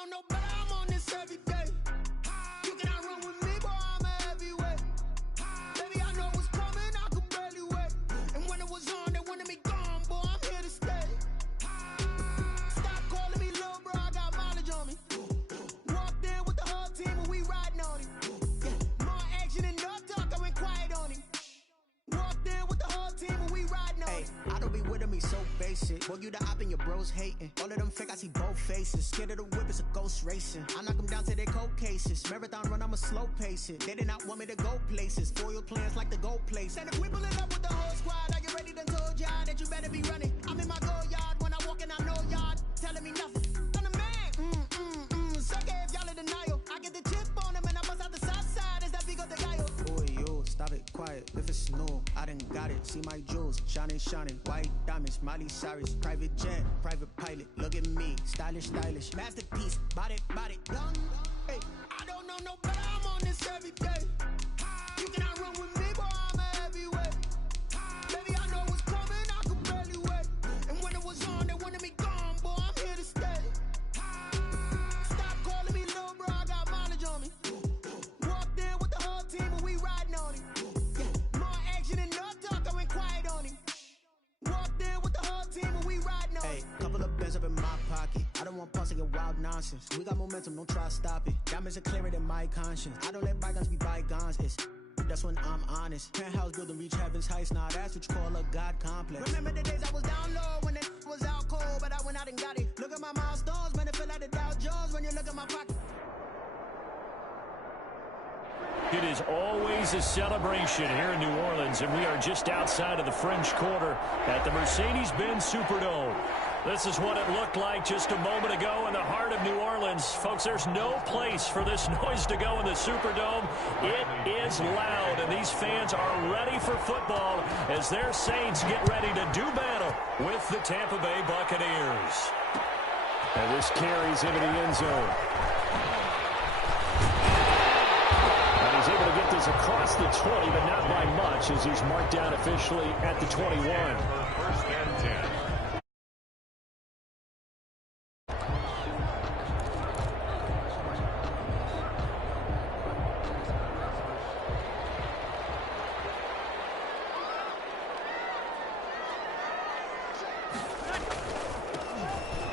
know no better, I'm on this every day. You cannot run with me, boy, I'm a heavyweight. Baby, I know what's coming, I could barely wait. And when it was on, they wanted me gone, boy, I'm here to stay. Stop calling me little bro, I got mileage on me. Walked in with the whole team and we riding on him. Yeah, more action and no talk, I went quiet on him. Walked in with the whole team and we riding on him. I don't be with me so basic. Boy, you the op and your bros hating. All of them fake, I see both faces. Scared of the whip, it's a ghost racing. I knock them down to their cold cases. Marathon run, I'ma slow pace it. They did not want me to go places. Foil plans like the gold place. And if we pulling up with the whole squad, are you ready? Done told y'all that you better be running. I'm in my go yard. When I walk in, I know y'all telling me nothing. I'm the man. Suck it if y'all in denial. I get the chip on them and I bust out the south side. Is that big of the guy? Boy, yo, stop it, quiet. If it's new, I done got it. See my jewels, shining, shining. White diamonds, Miley Cyrus. Private jet, private pilot. Look at me, stylish, stylish. Masterpiece, body, young. Hey, I don't know no better, I'm on this every day. You cannot run with me, boy, I'm a heavyweight. Baby, I know what's coming, I could barely wait. And when it was on, they wanted me gone, boy, I'm here to stay. Stop calling me little bro, I got mileage on me. Walked in with the whole team and we riding on him. Yeah, more action and no talk, I went quiet on him. Walked in with the whole team and we riding on him. Hey, couple of bands up in my pocket. I don't want pulse to get wild nonsense. We got momentum, don't try to stop it. Diamonds are clearer than my conscience. I don't let bygones be bygones. That's when I'm honest. Penthouse building reach heaven's heights. Now that's what you call a God complex. Remember the days I was down low when it was out cold, but I went out and got it. Look at my milestones, man, it feel like the Dow Jones when you look at my pocket. It is always a celebration here in New Orleans, and we are just outside of the French Quarter at the Mercedes-Benz Superdome. This is what it looked like just a moment ago in the heart of New Orleans. Folks, there's no place for this noise to go in the Superdome. It is loud, and these fans are ready for football as their Saints get ready to do battle with the Tampa Bay Buccaneers. And this carries into the end zone. And he's able to get this across the 20, but not by much as he's marked down officially at the 21. First and 10.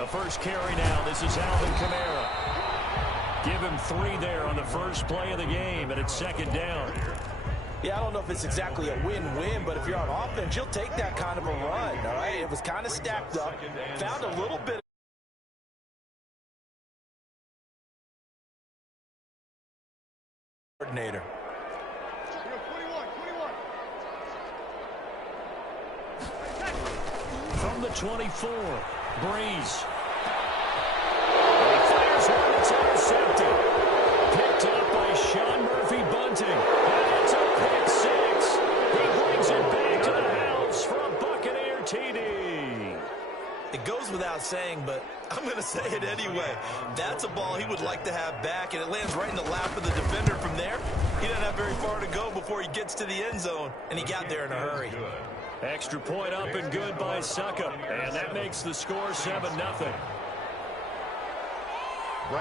First carry now. This is Alvin Kamara. Give him 3 there on the first play of the game, and it's second down. Yeah, I don't know if it's exactly a win-win, but if you're on offense, you'll take that kind of a run, all right? It was kind of stacked up, found a little bit. Coordinator. From the 24, Breeze. It's intercepted. Picked up by Sean Murphy-Bunting. And it's a pick 6. He brings it back to the house for a Buccaneer TD. It goes without saying, but I'm going to say it anyway. That's a ball he would like to have back, and it lands right in the lap of the defender from there. He doesn't have very far to go before he gets to the end zone, and he got there in a hurry. Extra point up and good by Suckup, and that makes the score 7-0.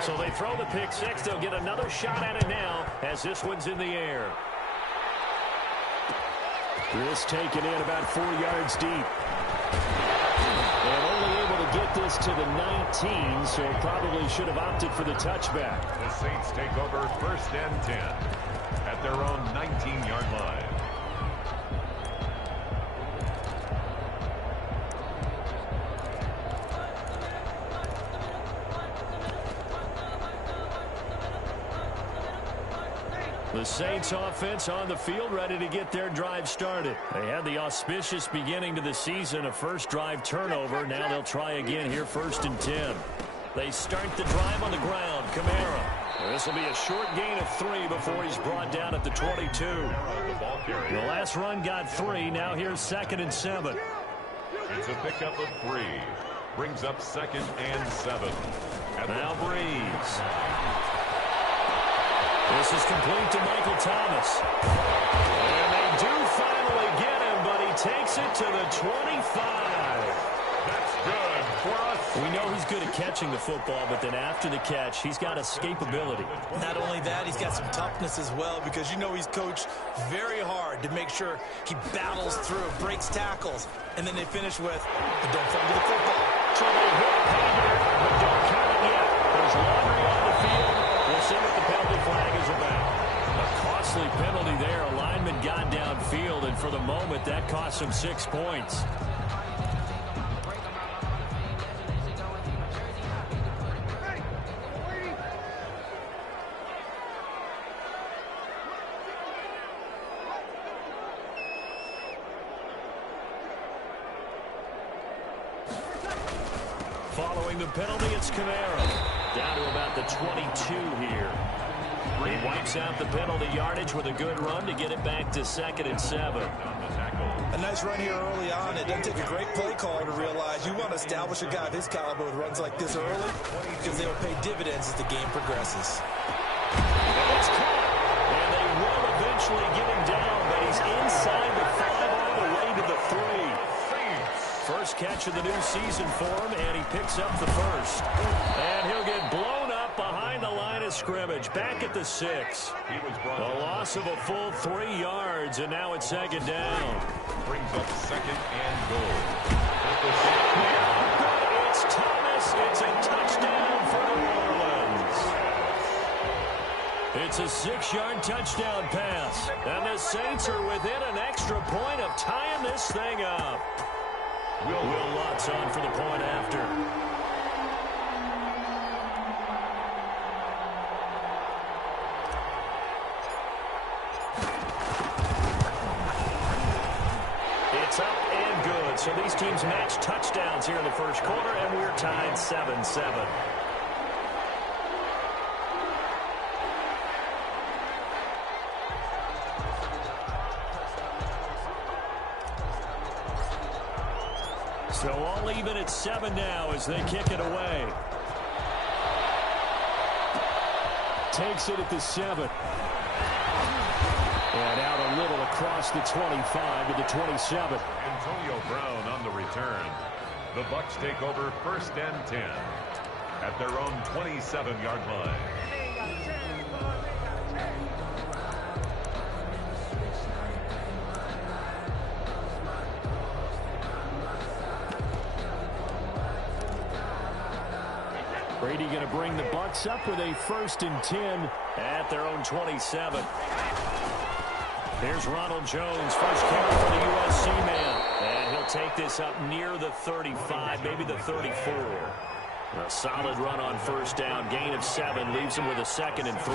So they throw the pick 6. They'll get another shot at it now as this one's in the air. This taken in about 4 yards deep. And only able to get this to the 19, so probably should have opted for the touchback. The Saints take over first and 10 at their own 19-yard line. The Saints offense on the field, ready to get their drive started. They had the auspicious beginning to the season, a first drive turnover. Now they'll try again here, first and 10. They start the drive on the ground. Kamara. This will be a short gain of 3 before he's brought down at the 22. The last run got 3. Now here's 2nd and 7. It's a pickup of 3. Brings up 2nd and 7. Now Breeze. This is complete to Michael Thomas. And they do finally get him, but he takes it to the 25. That's good. for us. We know he's good at catching the football, but then after the catch, he's got escapability. Not only that, he's got some toughness as well, because you know he's coached very hard to make sure he battles through, breaks tackles, and then they finish with, don't fumble the football. So they hit pay dirt, but don't count it yet. There's laundry on the field. We'll see what the penalty flag is about. A costly penalty there. A lineman got downfield, and for the moment, that cost him 6 points. Following the penalty, it's Camara. Down to about the 22 here. He wipes out the penalty yardage with a good run to get it back to 2nd and 7. A nice run here early on. It doesn't take a great play caller to realize you want to establish a guy of his caliber with runs like this early, because they will pay dividends as the game progresses. And it's caught. And they will eventually get him down, but he's inside the 5 all the way to the 3. First catch of the new season for him, and he picks up the first. And he'll get blown up behind the line of scrimmage, back at the 6. A loss of a full 3 yards, and now it's 2nd down. Brings up 2nd and goal. It's Thomas. It's a touchdown for New Orleans. It's a 6-yard touchdown pass, and the Saints are within an extra point of tying this thing up. Will Lutz on for the point after. It's up and good. So these teams match touchdowns here in the first quarter, and we're tied 7-7. So all even at 7 now as they kick it away. Takes it at the 7. And out a little across the 25 to the 27. Antonio Brown on the return. The Bucs take over 1st and 10 at their own 27-yard line. Brady going to bring the Bucs up with a 1st and 10 at their own 27. Here's Ronald Jones, first carry for the USC man. And he'll take this up near the 35, maybe the 34. A solid run on 1st down, gain of 7, leaves him with a 2nd and 3.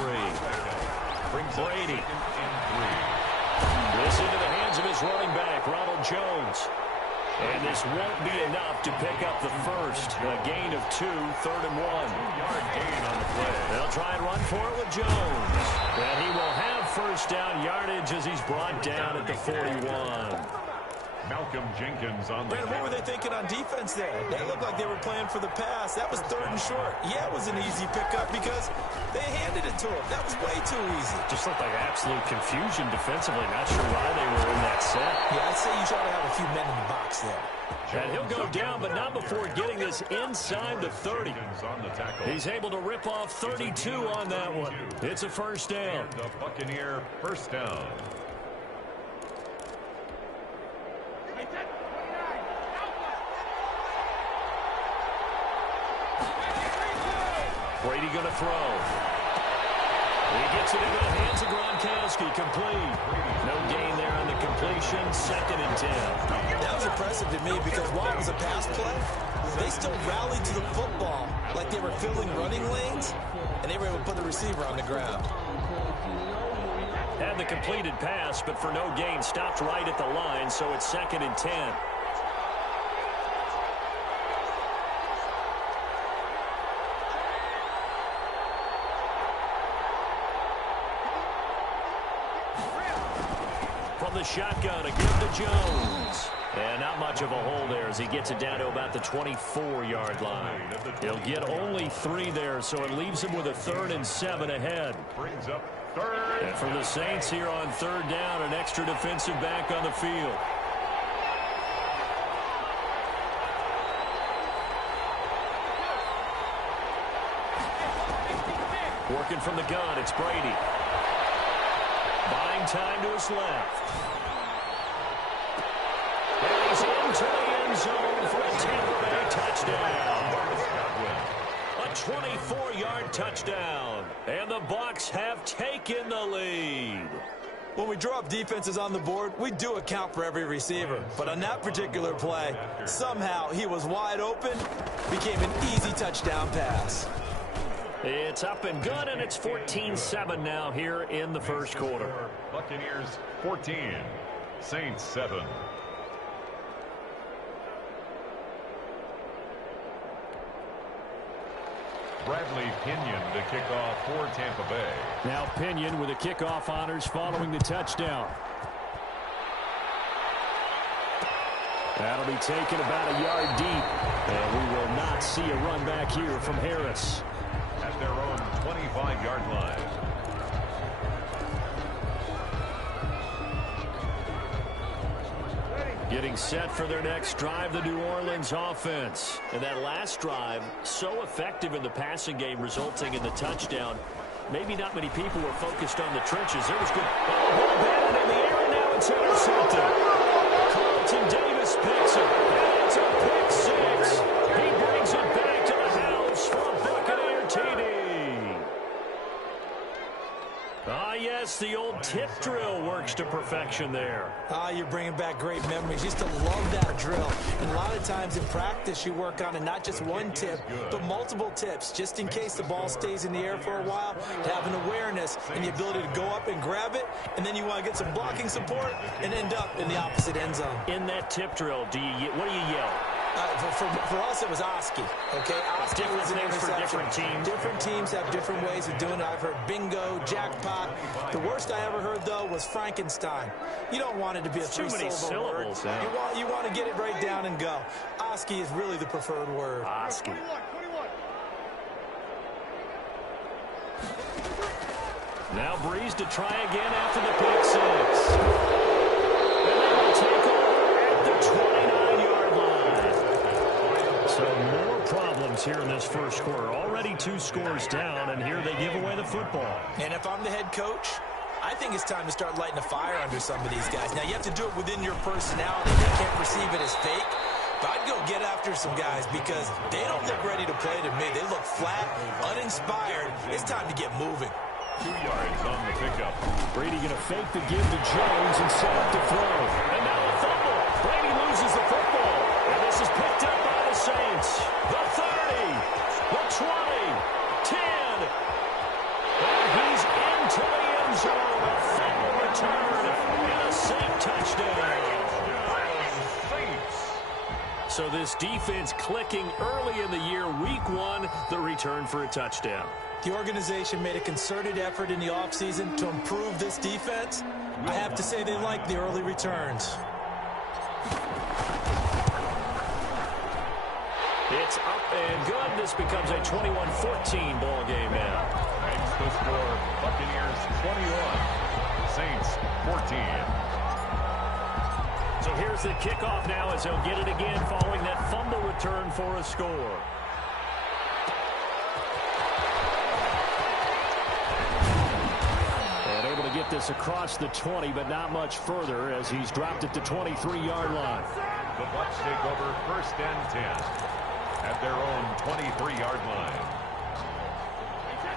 Brady. This into the hands of his running back, Ronald Jones. And this won't be enough to pick up the first. A gain of 2, 3rd and 1. 2-yard gain on the play. They'll try and run for it with Jones. And he will have 1st down yardage as he's brought down at the 41. Malcolm Jenkins on the Brandon, what were they thinking on defense there? They looked like they were playing for the pass. That was 3rd and short. Yeah, it was an easy pickup because they handed it to him. That was way too easy. Just looked like absolute confusion defensively. Not sure why they were in that set. Yeah, I'd say you try to have a few men in the box there. And he'll go down, but not before getting this inside the 30. He's able to rip off 32 on that one. It's a 1st down. The Buccaneer 1st down. Brady going to throw. He gets it into the hands of Gronkowski, complete. No gain there on the completion, 2nd and 10. That was impressive to me because while it was a pass play, they still rallied to the football like they were filling running lanes, and they were able to put the receiver on the ground. Had the completed pass, but for no gain, stopped right at the line, so it's 2nd and 10. From the shotgun, a give to Jones. And not much of a hole there as he gets it down to about the 24-yard line. He'll get only 3 there, so it leaves him with a 3rd and 7 ahead. Brings up 3rd. And for the Saints here on 3rd down, an extra defensive back on the field. Working from the gun, it's Brady. Buying time to his left. And he's into the end zone for a Tampa Bay touchdown. A 24-yard touchdown. And the Bucs have taken the lead. When we draw up defenses on the board, we do account for every receiver. But on that particular play, somehow he was wide open, became an easy touchdown pass. It's up and good, and it's 14-7 now here in the first quarter. Buccaneers 14, Saints 7. Bradley Pinion to kick off for Tampa Bay. Now Pinion with the kickoff honors following the touchdown. That'll be taken about a yard deep, and we will not see a run back here from Harris. At their own 25-yard line. Getting set for their next drive, the New Orleans offense. And that last drive, so effective in the passing game, resulting in the touchdown. Maybe not many people were focused on the trenches. There was good ball batted in the air, and now it's intercepted. Carlton Davis picks it, and it's a pick six. He brings it back to the house for a Buccaneer TD. Ah, yes, the old tip drill works to perfection there. You're bringing back great memories. Used to love that drill. And a lot of times in practice, you work on it, not just one tip, but multiple tips, just in case the ball stays in the air for a while, to have an awareness and the ability to go up and grab it, and then you want to get some blocking support and end up in the opposite end zone. In that tip drill, what do you yell? For us, it was Oski. Okay, Oski different was an things for interception. different teams. Different teams have different ways of doing it. I've heard bingo, jackpot. The worst I ever heard, though, was Frankenstein. You don't want it to be a Too many syllables. word. You want to get it right down and go. Oski is really the preferred word. Oski. Now Breeze to try again after the pick six. And they will take over at the 29-yard line. So more problems here in this first quarter. Already 2 scores down, and here they give away the football. And if I'm the head coach, I think it's time to start lighting a fire under some of these guys. Now, you have to do it within your personality. They can't perceive it as fake. But I'd go get after some guys because they don't look ready to play to me. They look flat, uninspired. It's time to get moving. 2 yards on the pickup. Brady going to fake the give to Jones and set up to throw. And now a fumble. Brady loses the football. And this is picked up by the Saints. The 30, the 20, 10. And he's into the end zone. A fumble return and a Saint touchdown. So this defense clicking early in the year. Week 1, the return for a touchdown. The organization made a concerted effort in the offseason to improve this defense. I have to say they like the early returns. It's up and good. This becomes a 21-14 ball game now. Thanks to score, Buccaneers 21, Saints 14. So here's the kickoff now as he'll get it again following that fumble return for a score. And able to get this across the 20, but not much further as he's dropped it to 23-yard line. The Bucs take over first and 10 at their own 23-yard line.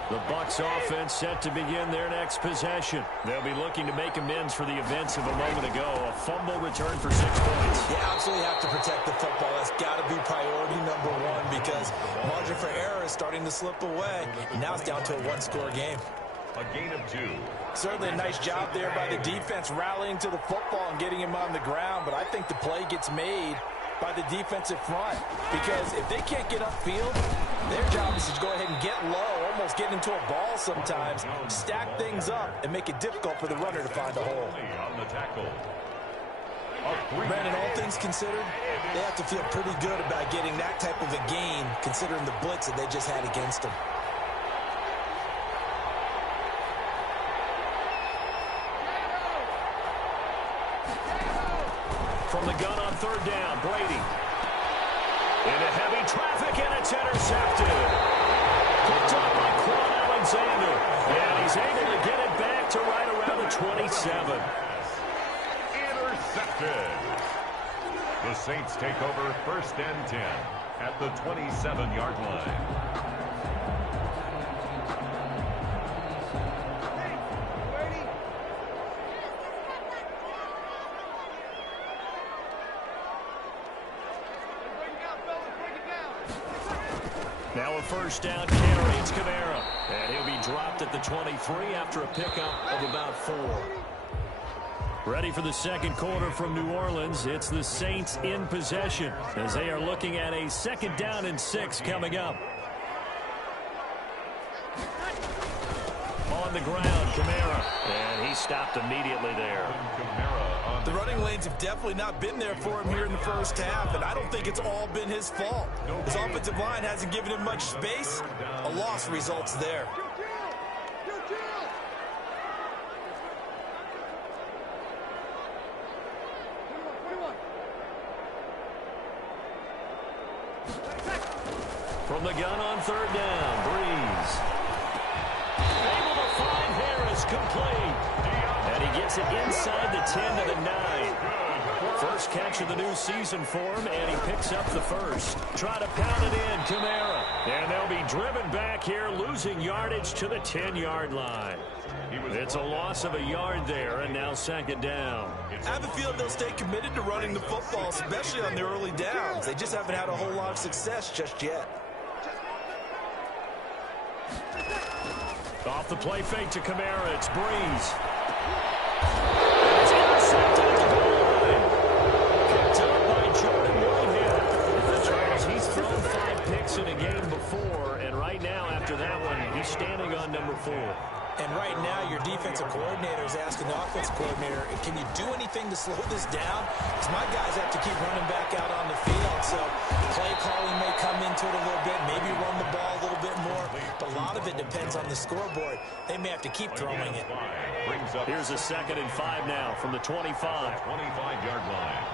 The Bucs offense set to begin their next possession. They'll be looking to make amends for the events of a moment ago. A fumble return for 6 points. You absolutely have to protect the football. That's got to be priority number 1 because margin for error is starting to slip away. And now it's down to a 1-score game. A gain of 2. Certainly a nice job there by the defense rallying to the football and getting him on the ground. But I think the play gets made by the defensive front because if they can't get upfield, their job is to go ahead and get low, almost get into a ball sometimes, stack things up, and make it difficult for the runner to find a hole. On the tackle. Brandon, all things considered, they have to feel pretty good about getting that type of a gain considering the blitz that they just had against them. From the gun on 3rd down, Brady. Into heavy traffic, and it's intercepted. Picked up by Quan Alexander. 27. Intercepted. The Saints take over 1st and 10 at the 27-yard line. Now a 1st down carry. It's Kamara. And he'll be dropped at the 23 after a pickup of about 4. Ready for the 2nd quarter from New Orleans. It's the Saints in possession as they are looking at a 2nd down and 6 coming up. On the ground, Kamara. And he stopped immediately there. The running lanes have definitely not been there for him here in the 1st half, and I don't think it's all been his fault. His offensive line hasn't given him much space. A loss results there. From the gun on 3rd down, Breeze. Able to find Harris, complete. And he gets it inside the 10 to the 9. First catch of the new season for him, and he picks up the 1st. Try to pound it in, Kamara. And they'll be driven back here, losing yardage to the 10-yard line. It's a loss of a yard there, and now 2nd down. I have a feeling they'll stay committed to running the football, especially on the early downs. They just haven't had a whole lot of success just yet. Off the play fake to Kamara, it's Breeze. And it's intercepted at the goal line. Picked up by Jordan Whitehead. Charles, he's thrown 5 picks in a game before, and right now, after that one, he's standing on number 4. And right now, your defensive coordinator is asking the offensive coordinator, can you do anything to slow this down? Because my guys have to keep running back out on the field. So play calling may come into it a little bit, maybe run the ball a little bit more. But a lot of it depends on the scoreboard. They may have to keep throwing it. Here's a 2nd and 5 now from the 25. 25-yard line.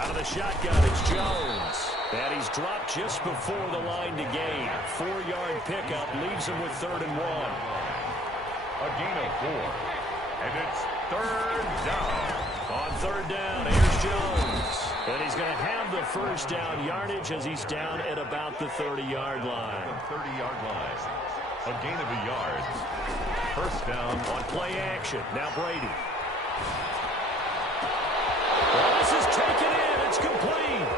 Out of the shotgun, it's Jones. And he's dropped just before the line to gain. 4-yard pickup leaves him with 3rd and 1. A gain of 4. And it's 3rd down. On 3rd down, here's Jones. And he's going to have the 1st down yardage as he's down at about the 30-yard line. 30-yard line. A gain of a yard. 1st down. On play action. Now Brady. Well, this is taken in. It's complete.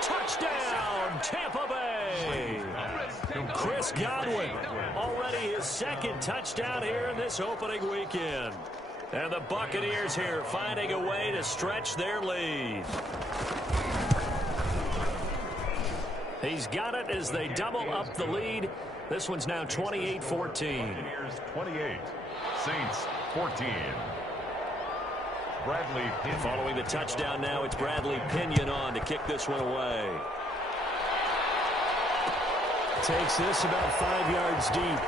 Touchdown, Tampa Bay. Chris Godwin, already his 2nd touchdown here in this opening weekend. And the Buccaneers here finding a way to stretch their lead. He's got it as they double up the lead. This one's now 28-14. Buccaneers 28, Saints 14. Bradley Pinion. Following the touchdown now, it's Bradley Pinion on to kick this one away. Takes this about 5 yards deep.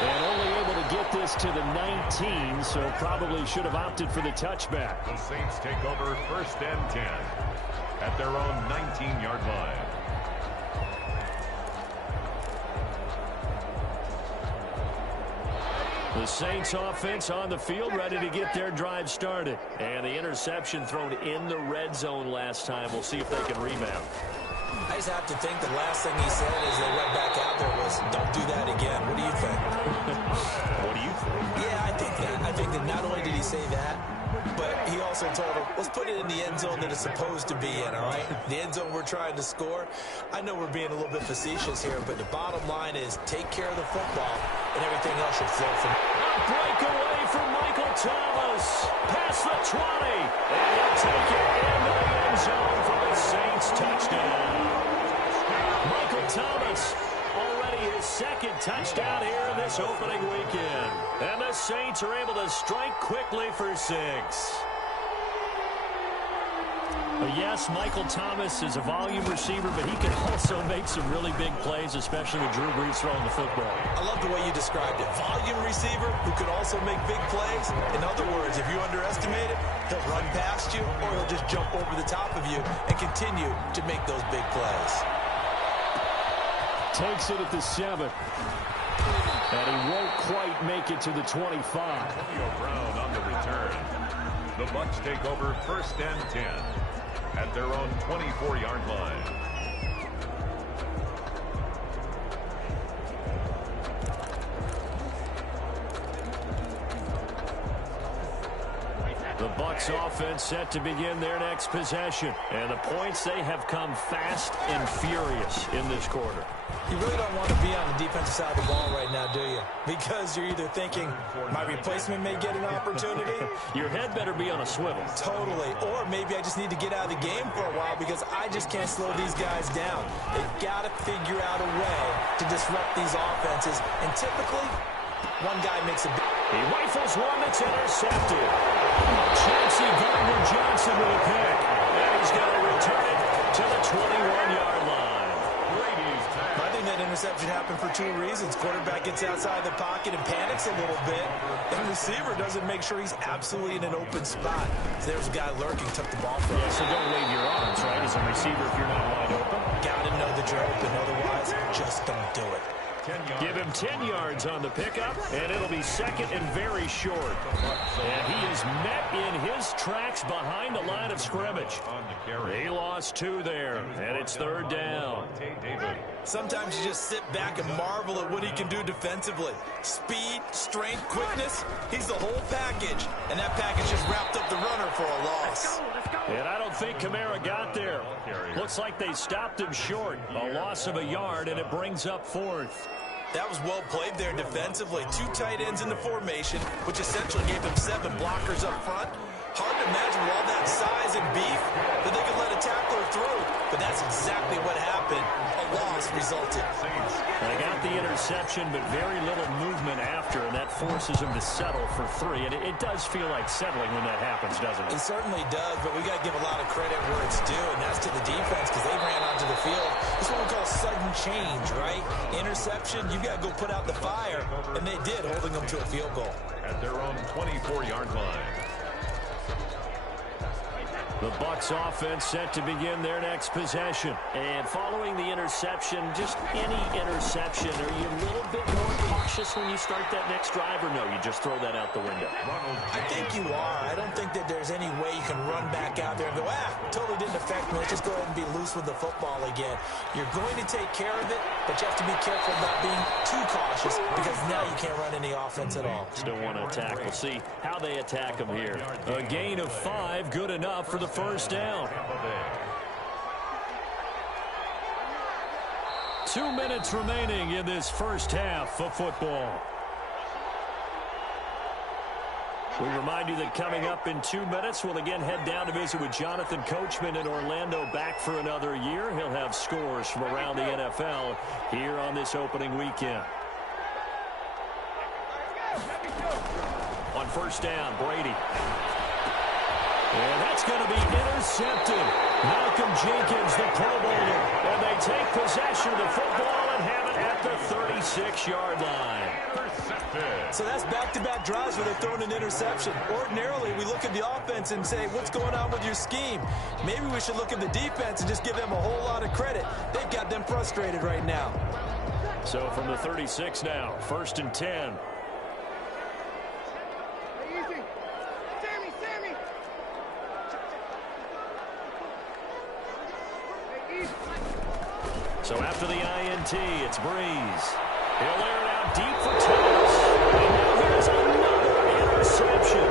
And only able to get this to the 19, so probably should have opted for the touchback. The Saints take over 1st and 10 at their own 19-yard line. The Saints offense on the field, ready to get their drive started. And the interception thrown in the red zone last time. We'll see if they can rebound. I just have to think the last thing he said as they went back out there was, don't do that again. What do you think? What do you think? Yeah, I think that. I think that not only did he say that, but he also told him, let's put it in the end zone that it's supposed to be in, all right? The end zone we're trying to score. I know we're being a little bit facetious here, but the bottom line is take care of the football, and everything else should flow from it. A breakaway from Michael Thomas. Past the 20. And he'll take it into the end zone for the Saints touchdown. Michael Thomas, already his 2nd touchdown here in this opening weekend. And the Saints are able to strike quickly for 6. Yes, Michael Thomas is a volume receiver, but he can also make some really big plays, especially with Drew Brees throwing the football. I love the way you described it. Volume receiver who can also make big plays. In other words, if you underestimate it, he'll run past you or he'll just jump over the top of you and continue to make those big plays. Takes it at the 7. And he won't quite make it to the 25. Antonio Brown on the return. The Bucs take over 1st and 10 at their own 24-yard line. The Bucs offense set to begin their next possession. And the points, they have come fast and furious in this quarter. You really don't want to be on the defensive side of the ball right now, do you? Because you're either thinking, my replacement may get an opportunity. Your head better be on a swivel. Totally. Or maybe I just need to get out of the game for a while because I just can't slow these guys down. They've got to figure out a way to disrupt these offenses. And typically, one guy makes a big... He rifles one that's intercepted. Chauncey Gardner-Johnson with a pick. And he's going to return it to the 21-yard line. I think that interception happened for 2 reasons. Quarterback gets outside the pocket and panics a little bit. And the receiver doesn't make sure he's absolutely in an open spot. So there's a guy lurking, took the ball from him. Yeah, so don't wave your arms, right, as a receiver if you're not wide open. Got to know that you're open. Otherwise, just don't do it. Give him 10 yards on the pickup, and it'll be second and very short. And he is met in his tracks behind the line of scrimmage. He lost 2 there, and it's 3rd down. Sometimes you just sit back and marvel at what he can do defensively. Speed, strength, quickness, he's the whole package. And that package just wrapped up the runner for a loss. And I don't think Kamara got there. Looks like they stopped him short. A loss of a yard, and it brings up 4th. That was well played there defensively. 2 tight ends in the formation, which essentially gave them 7 blockers up front. Hard to imagine with all that size and beef that they could let a tackler through. But that's exactly what happened. A loss resulted. They got the interception, but very little movement after, and that forces them to settle for 3. And it does feel like settling when that happens, doesn't it? It certainly does, but we got to give a lot of credit where it's due, and that's to the defense because they ran onto the field. This is what we call sudden change, right? Interception, you got to go put out the fire, and they did, holding them to a field goal. At their own 24-yard line. The Bucs offense set to begin their next possession. And following the interception, just any interception, are you a little bit more cautious when you start that next drive, or no, you just throw that out the window? I think you are. I don't think that there's any way you can run back out there and go, totally didn't affect me. Let's just go ahead and be loose with the football again. You're going to take care of it, but you have to be careful about being too cautious because now you can't run any offense at all. Still want to attack. We'll see how they attack them here. A gain of 5, good enough for the 1st down. 2 minutes remaining in this first half of football. We remind you that coming up in 2 minutes, we'll again head down to visit with Jonathan Coachman in Orlando, back for another year. He'll have scores from around the NFL here on this opening weekend. On 1st down, Brady. And that's going to be intercepted. Malcolm Jenkins, the Pro Bowler. And they take possession of the football and have it at the 36-yard line. So that's back-to-back drives where they're throwing an interception. Ordinarily, we look at the offense and say, what's going on with your scheme? Maybe we should look at the defense and just give them a whole lot of credit. They've got them frustrated right now. So from the 36 now, 1st and 10. So after the INT, it's Breeze. He'll air it out deep for Thomas. And now here's another interception.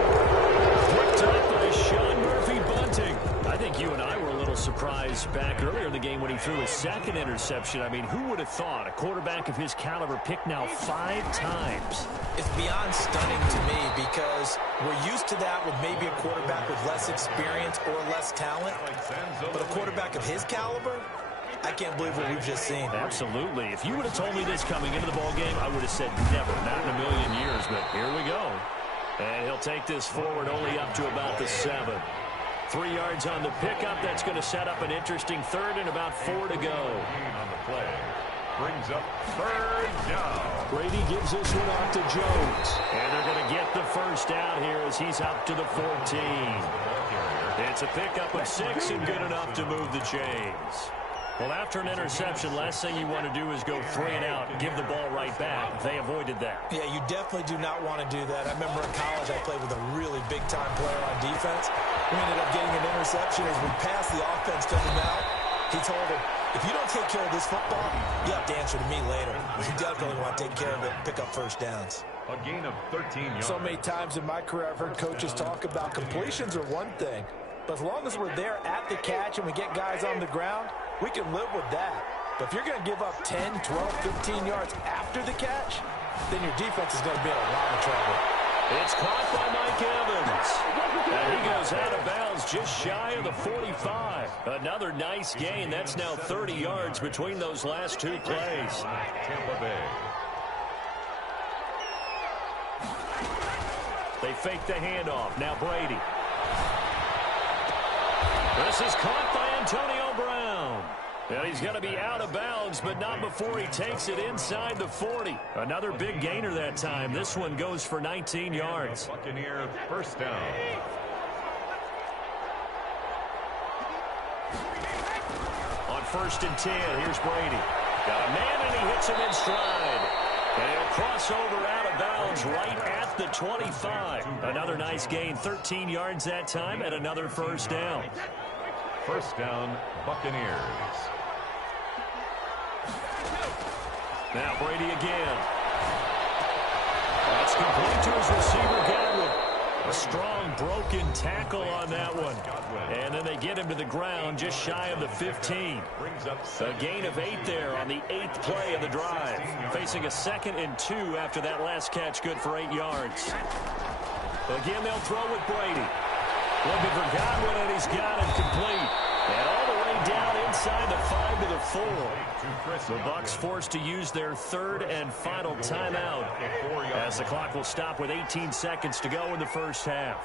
Picked up by Sean Murphy-Bunting. I think you and I were a little surprised back earlier in the game when he threw his 2nd interception. I mean, who would have thought a quarterback of his caliber picked now 5 times? It's beyond stunning to me because we're used to that with maybe a quarterback with less experience or less talent. But a quarterback of his caliber, I can't believe what we've just seen. Absolutely. If you would have told me this coming into the ballgame, I would have said never, not in a million years, but here we go. And he'll take this forward only up to about the 7. 3 yards on the pickup. That's going to set up an interesting 3rd and about 4 to go. On the play. Brings up 3rd down. Brady gives this one off to Jones. And they're going to get the 1st down here as he's up to the 14. It's a pickup of 6 and good enough to move the chains. Well, after an interception, last thing you want to do is go 3 and out and give the ball right back. They avoided that. Yeah, you definitely do not want to do that. I remember in college I played with a really big-time player on defense. We ended up getting an interception as we passed the offense to him out. He told him, if you don't take care of this football, you have to answer to me later. You definitely want to take care of it and pick up first downs. A gain of 13 yards. So many times in my career I've heard coaches talk about completions are one thing. But as long as we're there at the catch and we get guys on the ground, we can live with that. But if you're going to give up 10, 12, 15 yards after the catch, then your defense is going to be in a lot of trouble. It's caught by Mike Evans. And he goes out of bounds just shy of the 45. Another nice gain. That's now 30 yards between those last two plays. Tampa Bay. They fake the handoff. Now Brady. This is caught by Antonio Brown. And he's going to be out of bounds, but not before he takes it inside the 40. Another big gainer that time. This one goes for 19 yards. Buccaneer first down. On 1st and 10, here's Brady. Got a man, and he hits him in stride. And he'll cross over out of bounds right at the 25. Another nice gain, 13 yards that time, and another first down. First down, Buccaneers. Now Brady again. That's complete to his receiver, Godwin. A strong broken tackle on that one. And then they get him to the ground just shy of the 15. A gain of 8 there on the 8th play of the drive. Facing a 2nd and 2 after that last catch, good for 8 yards. Again, they'll throw with Brady. Looking for Godwin, and he's got it complete. And all the way down inside the 5 to the 4. The Bucs forced to use their 3rd and final timeout as the clock will stop with 18 seconds to go in the first half.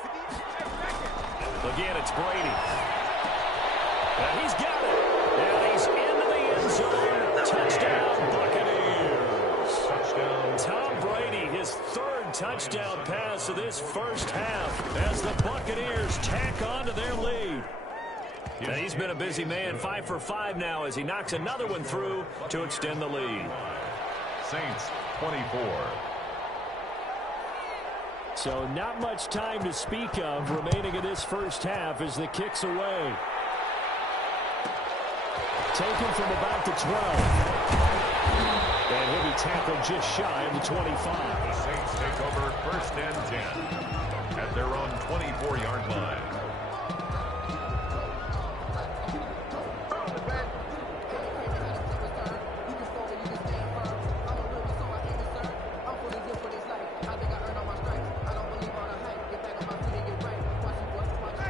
Again, it's Brady. And he's got it. And he's into the end zone. Touchdown, Buccaneers. Touchdown. Tom Brady, his 3rd touchdown pass of this first half as the Buccaneers tack on to their lead. And he's been a busy man, 5 for 5 now as he knocks another one through to extend the lead. Saints 24. So not much time to speak of remaining in this first half as the kick's away. Taken from about the 12. And he'll be tackled just shy of the 25. The Saints take over 1st and 10 at their own 24-yard line.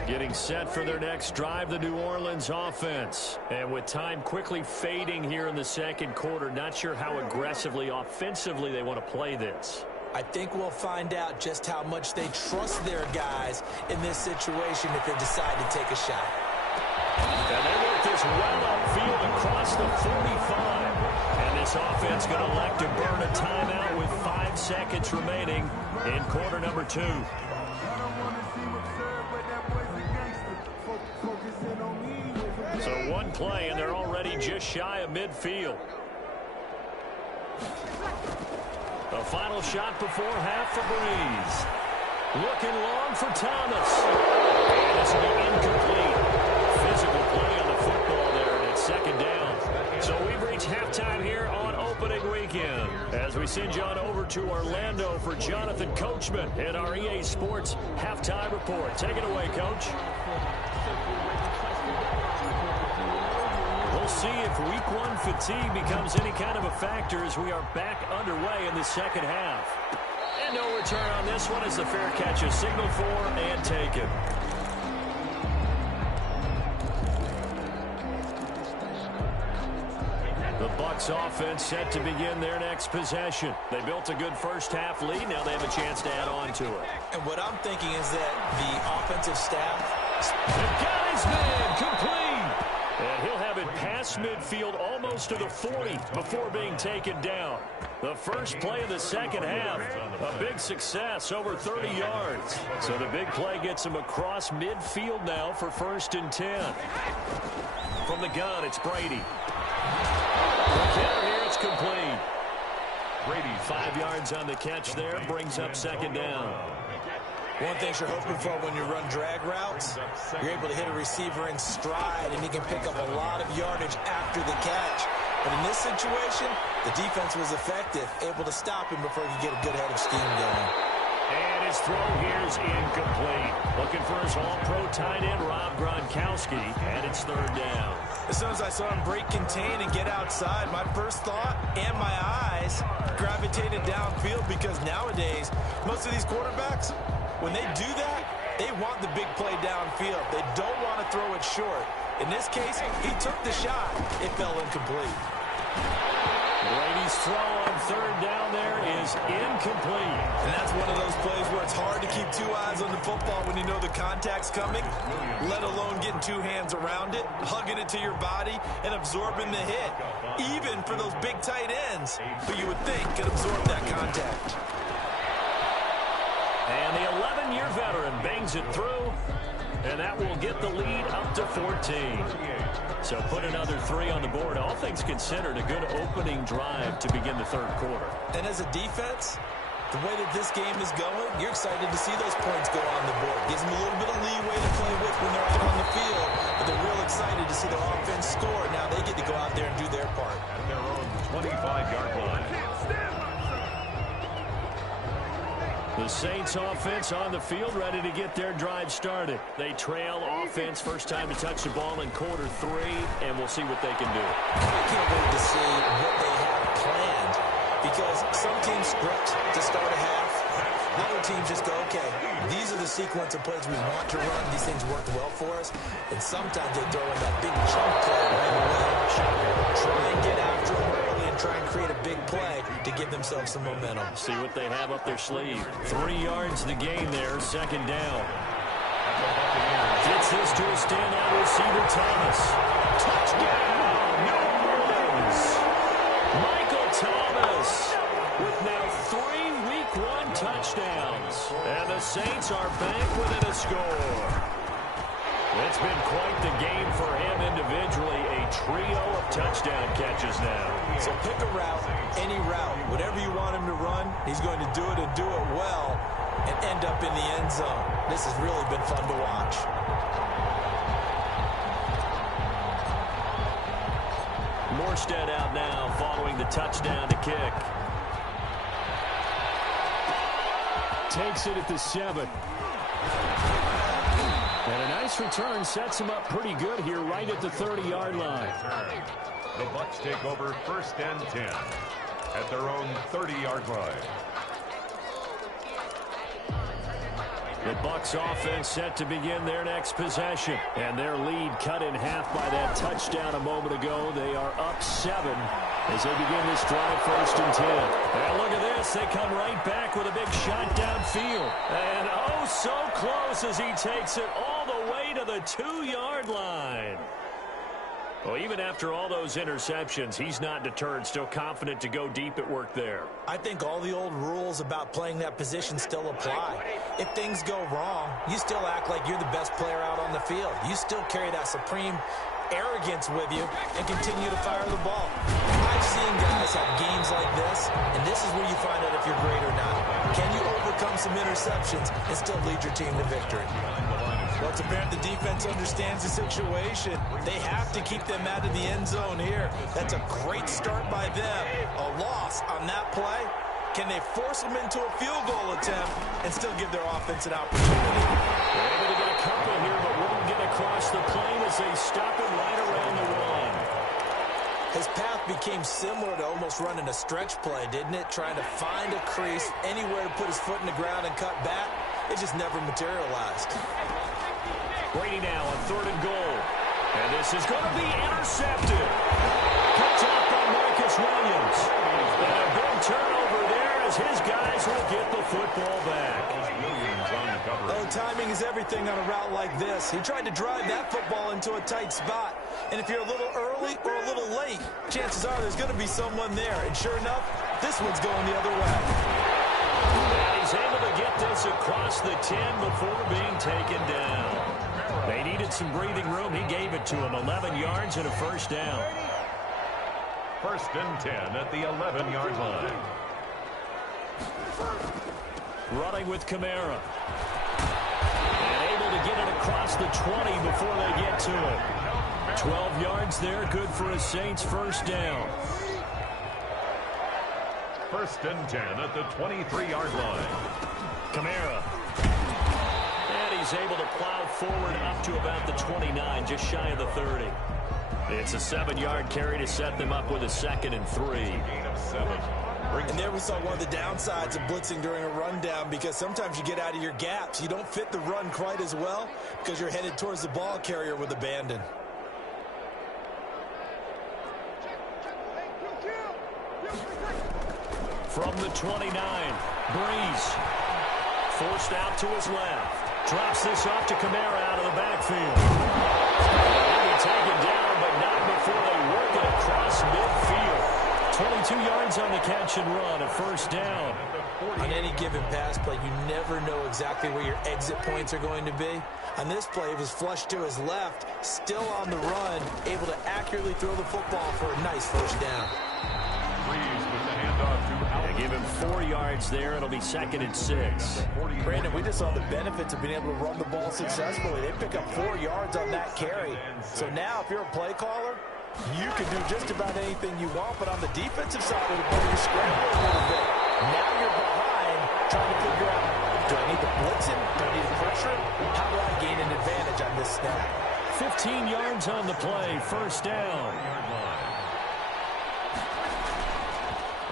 Getting set for their next drive, the New Orleans offense. And with time quickly fading here in the 2nd quarter, not sure how aggressively, offensively they want to play this. I think we'll find out just how much they trust their guys in this situation if they decide to take a shot. And they work this well upfield across the 45. And this offense going to elect to burn a timeout with 5 seconds remaining in quarter number 2. So one play, and they're already just shy of midfield. The final shot before half for Breeze. Looking long for Thomas. And this will be incomplete. Physical play on the football there, and it's 2nd down. So we've reached halftime here on opening weekend as we send you on over to Orlando for Jonathan Coachman in our EA Sports Halftime Report. Take it away, Coach. We'll see if week 1 fatigue becomes any kind of a factor as we are back underway in the 2nd half. And no return on this one as the fair catch is signaled for and taken. The Bucs offense set to begin their next possession. They built a good first half lead. Now they have a chance to add on to it. And what I'm thinking is that the offensive staff... They've got his man complete. And he'll have it past midfield almost to the 40 before being taken down. The first play of the 2nd half, a big success, over 30 yards. So the big play gets him across midfield now for 1st and 10. From the gun, it's Brady. Here it's complete. 5 yards on the catch there, brings up second down. One thing you're hoping for when you run drag routes, you're able to hit a receiver in stride, and he can pick up a lot of yardage after the catch. But in this situation, the defense was effective, able to stop him before he could get a good head of steam going. And his throw here's incomplete. Looking for his all-pro tight end, Rob Gronkowski, and it's third down. As soon as I saw him break contain and get outside, my first thought and my eyes gravitated downfield, because nowadays, most of these quarterbacks, when they do that, they want the big play downfield. They don't want to throw it short. In this case, he took the shot. It fell incomplete. Brady's throw on third down there is incomplete. And that's one of those plays where it's hard to keep two eyes on the football when you know the contact's coming, let alone getting two hands around it, hugging it to your body, and absorbing the hit. Even for those big tight ends, who you would think could absorb that contact. And the 11-year veteran bangs it through, and that will get the lead up to 14. So put another 3 on the board. All things considered, a good opening drive to begin the third quarter. And as a defense, the way that this game is going, you're excited to see those points go on the board. Gives them a little bit of leeway to play with when they're out on the field, but they're real excited to see their offense score. Now they get to go out there and do their part. At their own 25-yard line. The Saints offense on the field, ready to get their drive started. They trail offense, first time to touch the ball in quarter 3, and we'll see what they can do. I can't wait to see what they have planned, because some teams script to start a half. Other teams just go, okay, these are the sequence of plays we want to run. These things worked well for us. And sometimes they throw in that big chunk play right away. Try and get after them early and try and create a big play to give themselves some momentum. See what they have up their sleeve. 3 yards the gain there, second down. Gets this to a standout receiver, Thomas. Touchdown, New Orleans. Michael Thomas with now 3 Week 1 touchdowns. And the Saints are back within a score. It's been quite the game for him individually. A trio of touchdown catches now. So pick a route, any route. Whatever you want him to run, he's going to do it and do it well and end up in the end zone. This has really been fun to watch. Morstead out now following the touchdown to kick. Takes it at the 7. And a nice return sets him up pretty good here right at the 30-yard line. The Bucs take over first and 10 at their own 30-yard line. The Bucs offense set to begin their next possession. And their lead cut in half by that touchdown a moment ago. They are up 7 as they begin this drive first and 10. And look at this. They come right back with a big shot downfield. And oh, so close as he takes it all the way to the 2-yard line. Well, even after all those interceptions, he's not deterred, still confident to go deep at work there. I think all the old rules about playing that position still apply. If things go wrong, you still act like you're the best player out on the field. You still carry that supreme arrogance with you and continue to fire the ball. I've seen guys have games like this, and this is where you find out if you're great or not. Can you overcome some interceptions and still lead your team to victory? Well, it's apparent the defense understands the situation. They have to keep them out of the end zone here. That's a great start by them. A loss on that play. Can they force them into a field goal attempt and still give their offense an opportunity? They're able to get a couple here, but won't get across the plane as they stop it right around the 1. His path became similar to almost running a stretch play, didn't it? Trying to find a crease, anywhere to put his foot in the ground and cut back. It just never materialized. Brady now on 3rd and goal. And this is going to be intercepted. Picked up by Marcus Williams. And a big turnover there as his guys will get the football back. Oh, timing is everything on a route like this. He tried to drive that football into a tight spot. And if you're a little early or a little late, chances are there's going to be someone there. And sure enough, this one's going the other way. And he's able to get this across the 10 before being taken down. They needed some breathing room. He gave it to him. 11 yards and a first down. First and 10 at the 11-yard line. Running with Kamara. And able to get it across the 20 before they get to it. 12 yards there, good for a Saints first down. First and 10 at the 23-yard line. Kamara. And he's able to plow forward up to about the 29, just shy of the 30. It's a 7-yard carry to set them up with a 2nd and 3. Gain of 7. And there we saw one of the downsides of blitzing during a rundown, because sometimes you get out of your gaps. You don't fit the run quite as well because you're headed towards the ball carrier with abandon. From the 29, Breeze. Forced out to his left. Drops this off to Kamara out of the backfield. He'll be taken down, but not before they work it across midfield. 22 yards on the catch and run, a first down. On any given pass play, you never know exactly where your exit points are going to be. On this play, it was flushed to his left, still on the run, able to accurately throw the football for a nice first down. Breeze with the handoff to They give him 4 yards there. It'll be 2nd and 6. Brandon, we just saw the benefits of being able to run the ball successfully. They pick up 4 yards on that carry. So now, if you're a play caller, you can do just about anything you want, but on the defensive side of the ball, you're scrambling a little bit. Now you're behind, trying to figure out, do I need to blitz him? Do I need to pressure him? How do I gain an advantage on this snap? 15 yards on the play, first down.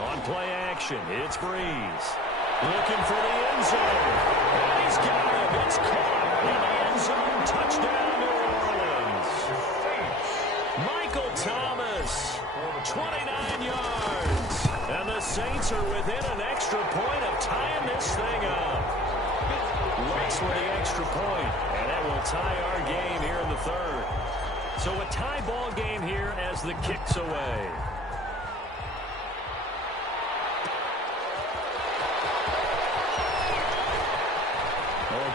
On play action, it's Breeze. Looking for the end zone. And he's got him. It's caught in the end zone. Touchdown, New Orleans. Michael Thomas, 29 yards. And the Saints are within an extra point of tying this thing up. Looks for the extra point, and that will tie our game here in the 3rd. So a tie ball game here as the kick's away.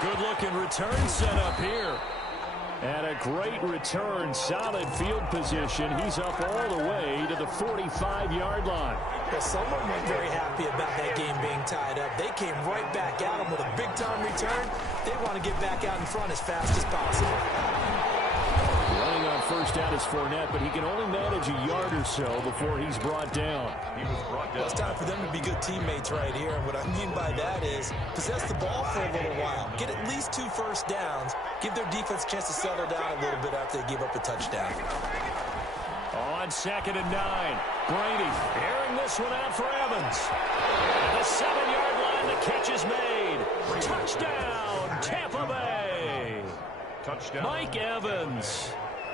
Good-looking return set up here. And a great return, solid field position. He's up all the way to the 45-yard line. Well, someone was very happy about that game being tied up. They came right back at him with a big-time return. They want to get back out in front as fast as possible. Running on first down is Fournette, but he can only manage a yard or so before he's brought down. Well, it's time for them to be good teammates right here. And what I mean by that is possess the ball for a little while. Get at least 2 first downs. Give their defense a chance to settle down a little bit after they give up a touchdown. On 2nd and 9, Brady airing this one out for Evans. And the 7-yard line, the catch is made. Touchdown, Tampa Bay. touchdown. Mike Evans.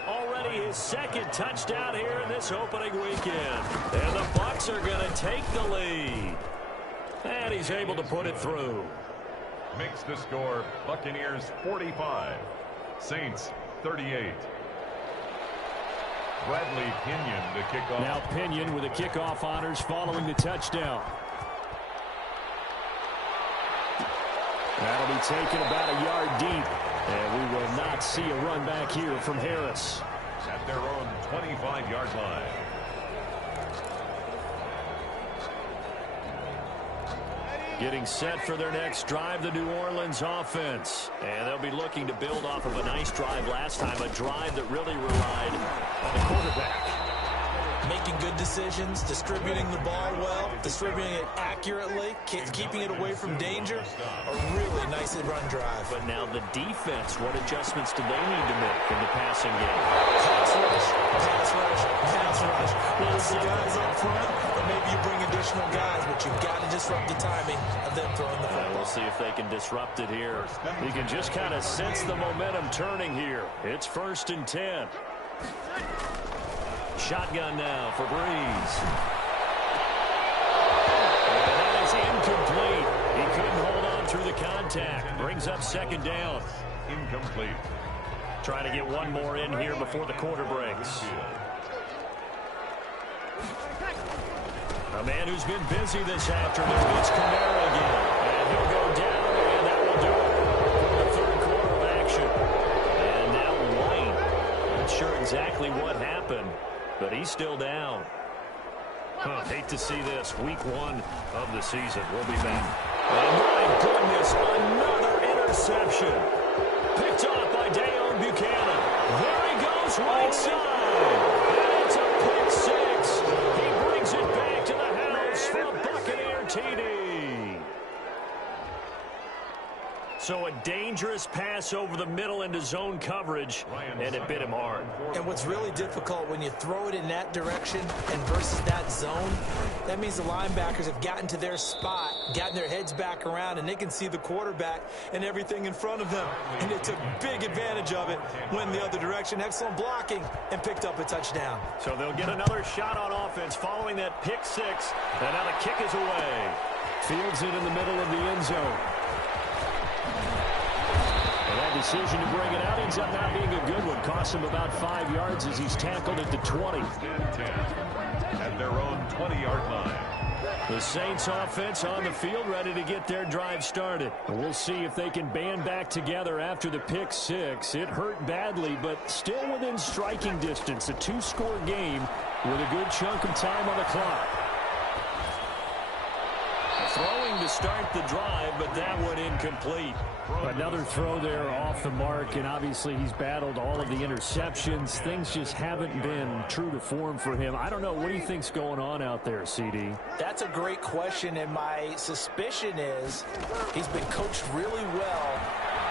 Already his 2nd touchdown here in this opening weekend. And the Bucs are going to take the lead. And he's able to put it through. Makes the score Buccaneers 45, Saints 38. Bradley Pinion to kick off. Now Pinion with the kickoff honors following the touchdown. That'll be taken about a yard deep. And we will not see a run back here from Harris. At their own 25-yard line. Getting set for their next drive, the New Orleans offense. And they'll be looking to build off of a nice drive last time, a drive that really relied on the quarterback. Making good decisions, distributing the ball well, distributing it accurately, keeping it away from danger. A really nicely run drive. But now the defense, what adjustments do they need to make in the passing game? Pass rush, pass rush, pass rush. Whether it's the guys up front, or maybe you bring additional guys, but you've got to disrupt the timing of them throwing the football. We'll see if they can disrupt it here. You can just kind of sense the momentum turning here. It's 1st and 10. Shotgun now for Breeze. And that is incomplete. He couldn't hold on through the contact. Brings up 2nd down. Incomplete. Trying to get one more in here before the quarter breaks. A man who's been busy this afternoon. It's Kamara again. And he'll go down, and that will do it for the 3rd quarter of action. And now White. Not sure exactly what happened, but he's still down. Hate to see this. Week 1 of the season. We'll be back. Oh, my goodness. Another interception. Picked off by Dayon Buchanan. There he goes, right side. And it's a pick 6. He brings it back to the house for a Buccaneer TD. So a dangerous pass over the middle into zone coverage, and it bit him hard. And what's really difficult when you throw it in that direction and versus that zone, that means the linebackers have gotten to their spot, gotten their heads back around, and they can see the quarterback and everything in front of them. And they took big advantage of it, went the other direction, excellent blocking, and picked up a touchdown. So they'll get another shot on offense following that pick 6, and now the kick is away. Fields it in the middle of the end zone. And that decision to bring it out ends up not being a good one. Cost him about 5 yards as he's tackled at the 20. At their own 20-yard line. The Saints offense on the field ready to get their drive started. We'll see if they can band back together after the pick 6. It hurt badly, but still within striking distance. A 2-score game with a good chunk of time on the clock. Throwing to start the drive, but that one incomplete. Another throw there off the mark, and obviously he's battled all of the interceptions. Things just haven't been true to form for him. I don't know. What do you think's going on out there, CD? That's a great question, and my suspicion is he's been coached really well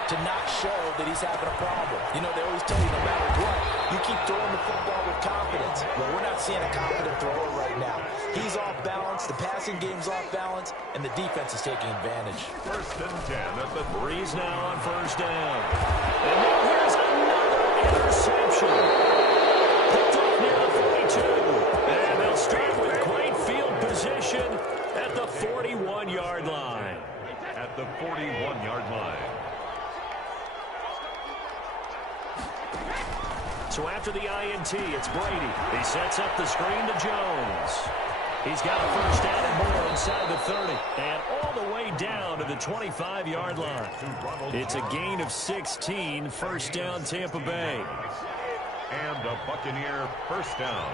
to not show that he's having a problem. You know, they always tell you no matter what, you keep throwing the football with confidence. Well, we're not seeing a confident thrower right now. He's off balance, the passing game's off balance, and the defense is taking advantage. 1st and 10 at the Breeze now on 1st down. And now here's another interception. Picked off near the 42. And they'll start with great field position at the 41-yard line. At the 41-yard line. So after the INT, it's Brady. He sets up the screen to Jones. He's got a 1st down and more inside the 30. And all the way down to the 25-yard line. It's a gain of 16, 1st down Tampa Bay. And a Buccaneer 1st down.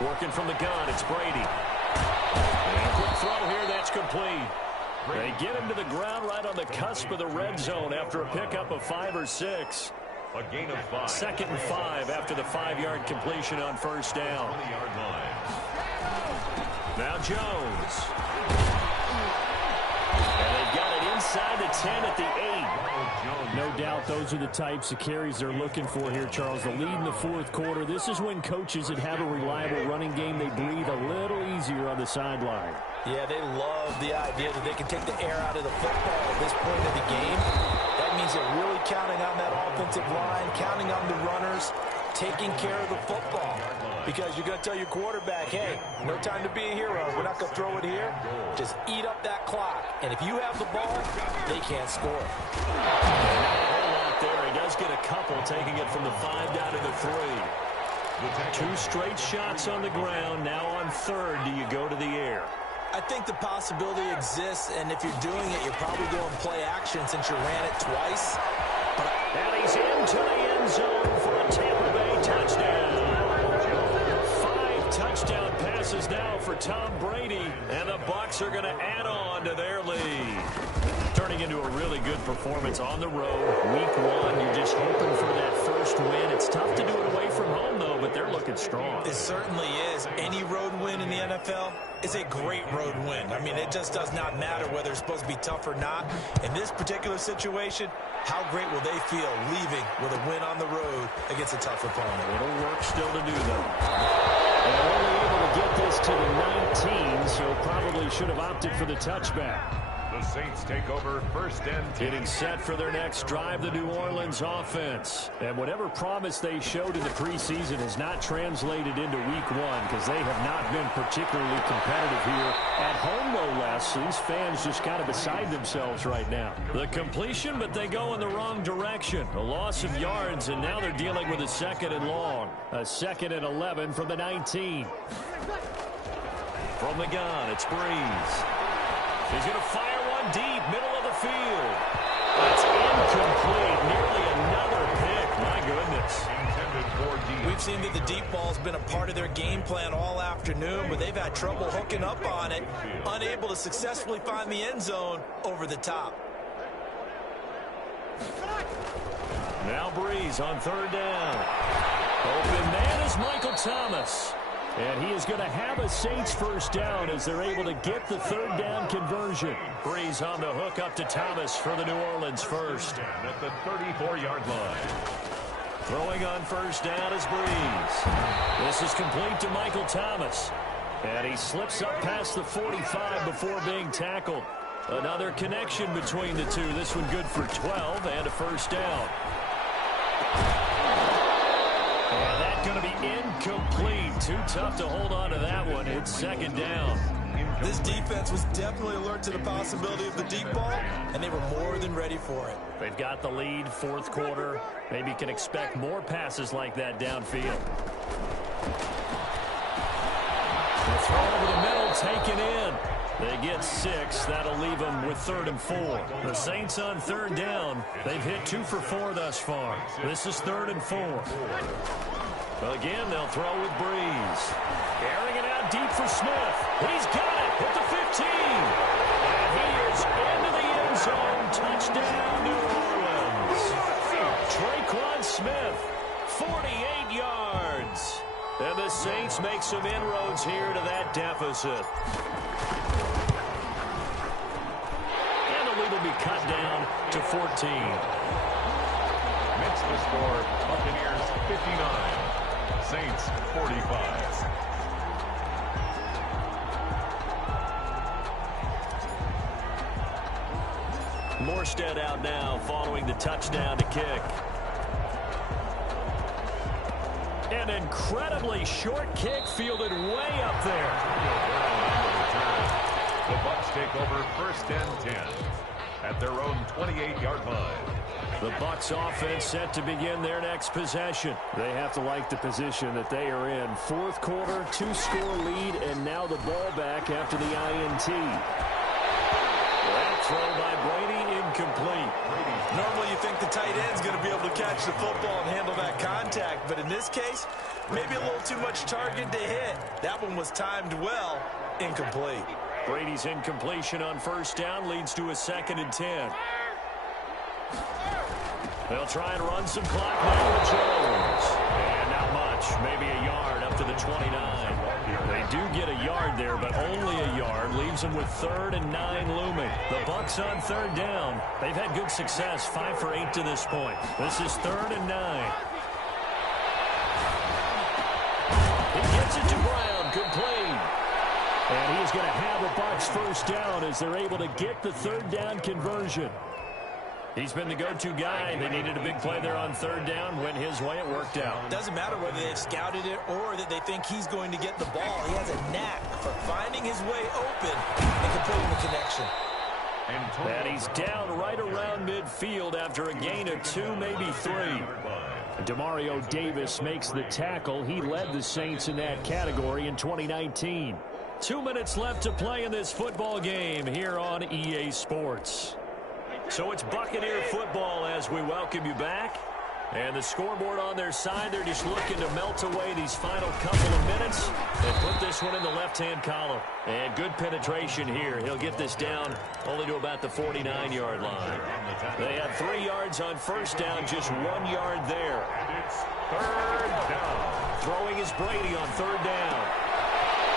Working from the gun, it's Brady. And a quick throw here, that's complete. They get him to the ground right on the cusp of the red zone after a pickup of 5 or 6. A gain of 5. 2nd and 5 after the 5-yard completion on 1st down. 20-yard line. Now Jones. And they've got it inside the 10 at the 8. No doubt those are the types of carries they're looking for here, Charles. The lead in the 4th quarter. This is when coaches that have a reliable running game, they breathe a little easier on the sideline. Yeah, they love the idea that they can take the air out of the football at this point of the game. That means they're really counting on that offensive line, counting on the runners, taking care of the football. Because you're going to tell your quarterback, hey, no time to be a hero. We're not going to throw it here. Just eat up that clock. And if you have the ball, they can't score. Not a whole lot there. He does get a couple, taking it from the 5 down to the 3. 2 straight shots on the ground. Now on 3rd, do you go to the air? I think the possibility exists, and if you're doing it, you're probably going play action since you ran it twice. And he's into the end zone for a Tampa Bay touchdown. 5 touchdown passes now for Tom Brady, and the Bucs are going to add on to their lead. Turning into a really good performance on the road. Week 1, you're just hoping for that first win. It's tough to do it away from home, though, but they're looking strong. It certainly is. Any road win in the NFL is a great road win. I mean, it just does not matter whether it's supposed to be tough or not. In this particular situation, how great will they feel leaving with a win on the road against a tough opponent? Little work still to do, though. And only able to get this to the 19, so probably should have opted for the touchback. The Saints take over 1st and 10. Getting set for their next drive, the New Orleans offense. And whatever promise they showed in the preseason has not translated into week 1 because they have not been particularly competitive here. At home, no less. These fans just kind of beside themselves right now. The completion, but they go in the wrong direction. A loss of yards, and now they're dealing with a 2nd and long. A 2nd and 11 from the 19. From the gun, it's Breeze. He's going to fire one deep, middle of the field. That's incomplete. Nearly another pick My goodness. We've seen that the deep ball's been a part of their game plan all afternoon, but they've had trouble hooking up on it, unable to successfully find the end zone over the top. Now Breeze on third down. Open man is Michael Thomas. And he is going to have a Saints first down as they're able to get the third down conversion. Breeze on the hook up to Thomas for the New Orleans first. At the 34-yard line. Throwing on first down is Breeze. This is complete to Michael Thomas. And he slips up past the 45 before being tackled. Another connection between the two. This one good for 12 and a first down. And that's going to be incomplete. Too tough to hold on to that one. It's second down. This defense was definitely alert to the possibility of the deep ball, and they were more than ready for it. They've got the lead, fourth quarter. Maybe can expect more passes like that downfield. The throw over the middle, taken in. They get 6. That'll leave them with 3rd and 4. The Saints on third down. They've hit 2 for 4 thus far. This is 3rd and 4. Again, they'll throw with Breeze. Airing it out deep for Smith. He's got it at the 15. And he is into the end zone. Touchdown, New Orleans. Traquan Smith, 48 yards. And the Saints make some inroads here to that deficit. And the lead will be cut down to 14. Makes the score Buccaneers 59. Saints 45. Morstead out now following the touchdown to kick. An incredibly short kick fielded way up there. The Bucs take over first and 10 at their own 28-yard line. The Bucs offense set to begin their next possession. They have to like the position that they are in. Fourth quarter, 2-score lead, and now the ball back after the INT. That throw by Brady incomplete. Normally you think the tight end's going to be able to catch the football and handle that contact, but in this case, maybe a little too much target to hit. That one was timed well, incomplete. Brady's incompletion on first down leads to a 2nd and 10. They'll try and run some clock now with Jones. And not much, maybe a yard up to the 29. They do get a yard there, but only a yard. Leaves them with 3rd and 9 looming. The Bucs on third down. They've had good success, 5 for 8 to this point. This is 3rd and 9. He gets it to Brown, complete. And he's going to have a Bucs first down as they're able to get the third down conversion. He's been the go-to guy. They needed a big play there on third down. Went his way. It worked out. Doesn't matter whether they've scouted it or that they think he's going to get the ball. He has a knack for finding his way open and completing the connection. And he's down right around midfield after a gain of 2, maybe 3. Demario Davis makes the tackle. He led the Saints in that category in 2019. 2 minutes left to play in this football game here on EA Sports. So it's Buccaneer football as we welcome you back. And the scoreboard on their side, they're just looking to melt away these final couple of minutes and put this one in the left-hand column. And good penetration here. He'll get this down only to about the 49-yard line. They had 3 yards on first down, just 1 yard there. It's third down. Throwing is Brady on third down.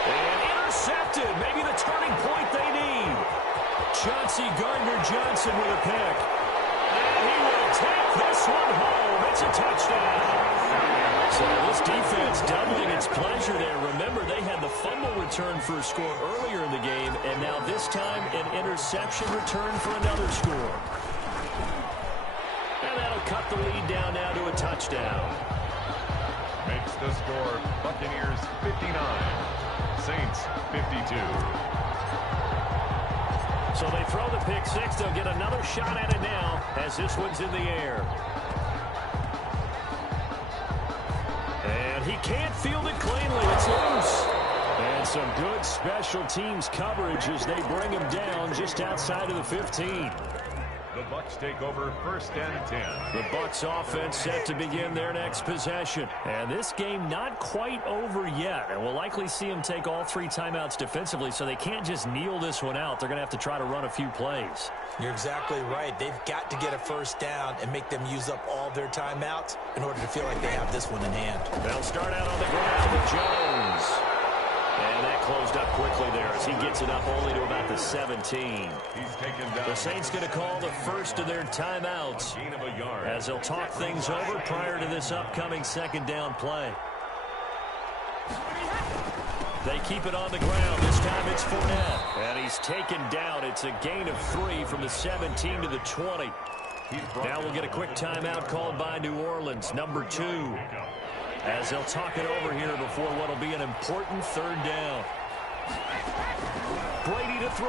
And intercepted. Maybe the turning point they need. Chauncey Gardner-Johnson with a pick. And he will take this one home. It's a touchdown. So this defense doubling its pleasure there. Remember, they had the fumble return for a score earlier in the game, and now this time an interception return for another score. And that'll cut the lead down now to a touchdown. Makes the score Buccaneers 59, Saints 52. So they throw the pick six. They'll get another shot at it now as this one's in the air. And he can't field it cleanly. It's loose. And some good special teams coverage as they bring him down just outside of the 15. The Bucks take over 1st and 10. The Bucks offense set to begin their next possession. And this game not quite over yet. And we'll likely see them take all 3 timeouts defensively, so they can't just kneel this one out. They're going to have to try to run a few plays. You're exactly right. They've got to get a first down and make them use up all their timeouts in order to feel like they have this one in hand. They'll start out on the ground with Jones. And that closed up quickly there as he gets it up only to about the 17. He's taken down. The Saints going to call the first of their timeouts Gain of a yard. as they'll talk things over prior to this upcoming 2nd down play. They keep it on the ground. This time it's Fournette. And he's taken down. It's a gain of 3 from the 17 to the 20. Now we'll get a quick timeout called by New Orleans, number 2. As they'll talk it over here before what will be an important 3rd down. Brady to throw.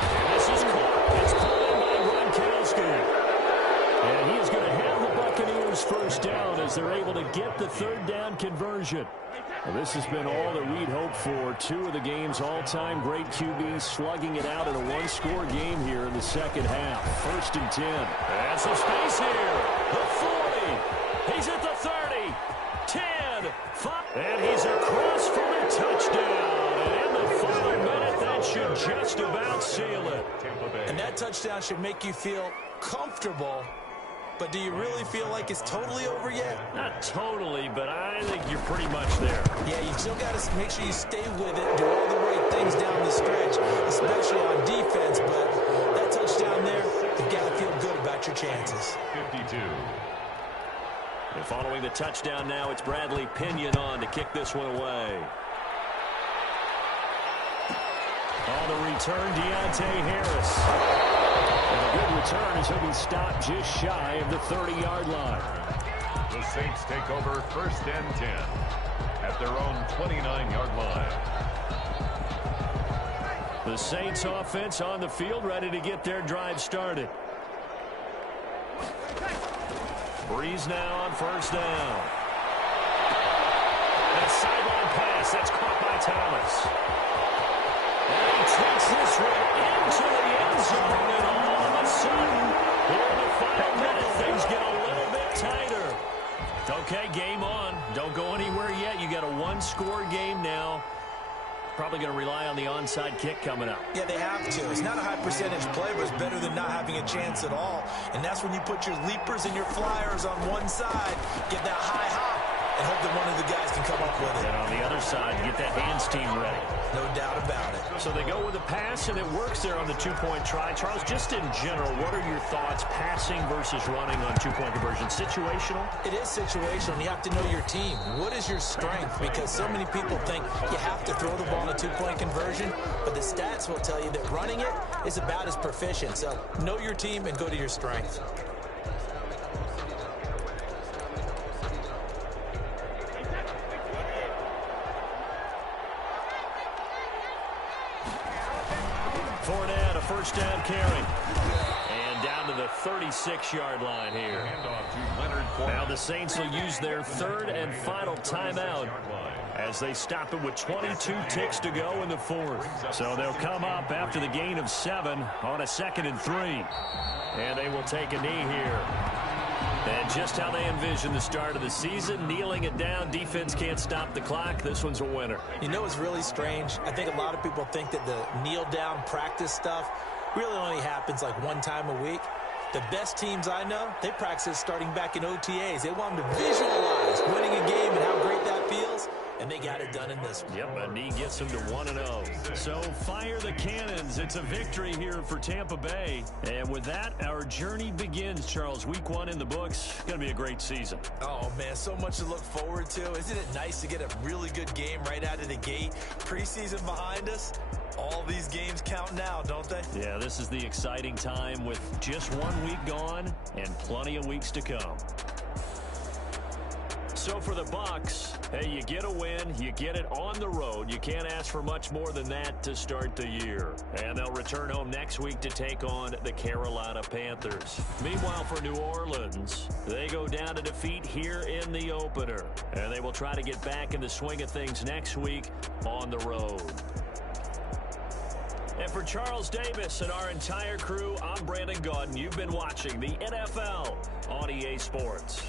And this is caught. It's pulled in by Gronkowski. And he is going to have the Buccaneers first down as they're able to get the 3rd down conversion. Well, this has been all that we'd hoped for. 2 of the game's all-time great QBs slugging it out in a 1-score game here in the 2nd half. 1st and 10. And some space here. The 40. He's at the 30. 10. 5. And he's across for a touchdown. And in the final minute, that should just about seal it. And that touchdown should make you feel comfortable. But do you really feel like it's totally over yet? Not totally, but I think you're pretty much there. Yeah, you still got to make sure you stay with it, do all the right things down the stretch, especially on defense. But that touchdown there, you've got to feel good about your chances. 52. And following the touchdown now, it's Bradley Pinion on to kick this one away. On the return, Deontay Harris. And a good return as he'll be stopped just shy of the 30-yard line. The Saints take over 1st and 10 at their own 29-yard line. The Saints offense on the field, ready to get their drive started. Breeze now on 1st down. And a sideline pass that's caught by Thomas. And he takes this one into the end zone, and all of a sudden, here in the final minute, things get a little bit tighter. Okay, game on. Don't go anywhere yet. You got a 1-score game now. Probably going to rely on the onside kick coming up. Yeah, they have to. It's not a high percentage play, but it's better than not having a chance at all. And that's when you put your leapers and your flyers on one side, get that high hop, and hope that one of the guys can come up with it. And on the other side, get that hands team ready. No doubt about it. So they go with a pass, and it works there on the 2-point try. Charles, just in general, what are your thoughts passing versus running on 2-point conversion? Situational? It is situational, and you have to know your team. What is your strength? Because so many people think you have to throw the ball in a 2-point conversion, but the stats will tell you that running it is about as proficient. So know your team and go to your strength. Fournette, a 1st down carry. And down to the 36-yard line here. Now the Saints will use their 3rd and final timeout as they stop it with 22 ticks to go in the 4th. So they'll come up after the gain of 7 on a 2nd and 3. And they will take a knee here. And just how they envision the start of the season, kneeling it down, defense can't stop the clock. This one's a winner. You know what's really strange? I think a lot of people think that the kneel-down practice stuff really only happens like 1 time a week. The best teams I know, they practice starting back in OTAs. They want them to visualize winning a game and how great that feels, and they got it done in this one. Yep, a knee gets them to 1-0. So fire the cannons. It's a victory here for Tampa Bay. And with that, our journey begins, Charles. Week 1 in the books. Going to be a great season. Oh, man, so much to look forward to. Isn't it nice to get a really good game right out of the gate? Preseason behind us. All these games count now, don't they? Yeah, this is the exciting time with just 1 week gone and plenty of weeks to come. So for the Bucs, hey, you get a win, you get it on the road. You can't ask for much more than that to start the year. And they'll return home next week to take on the Carolina Panthers. Meanwhile, for New Orleans, they go down to defeat here in the opener. And they will try to get back in the swing of things next week on the road. And for Charles Davis and our entire crew, I'm Brandon Gaudin. You've been watching the NFL on EA Sports.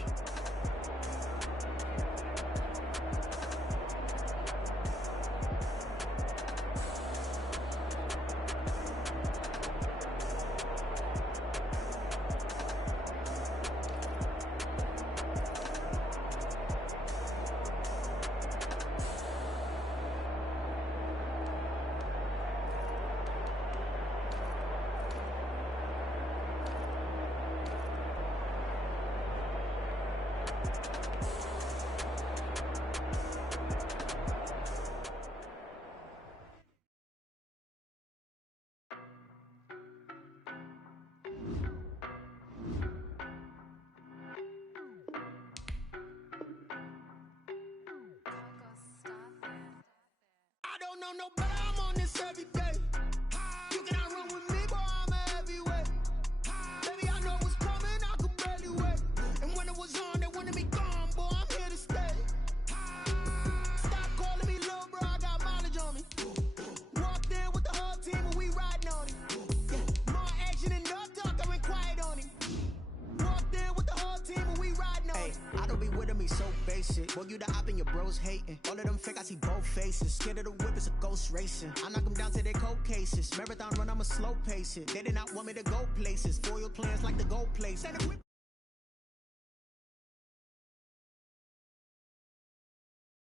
I don't know no better, I'm on this every day. You cannot run with me, boy, I'm a heavyweight. Baby, I know what's coming, I could barely wait. And when it was on, they wanted me gone, boy, I'm here to stay. Stop calling me little bro, I got mileage on me. Walked in with the whole team and we riding on it. Yeah, more action and no talk, I went quiet on it. Walked in with the whole team and we riding on it. I don't be with me so basic. Boy, you the op and your bros hating. All of them fake, I see both faces. Scared of the whip, it's a ghost racing. I knock them down to their cold cases. Marathon run, I'ma slow pace it. They did not want me to go places. Foil plans like the gold place.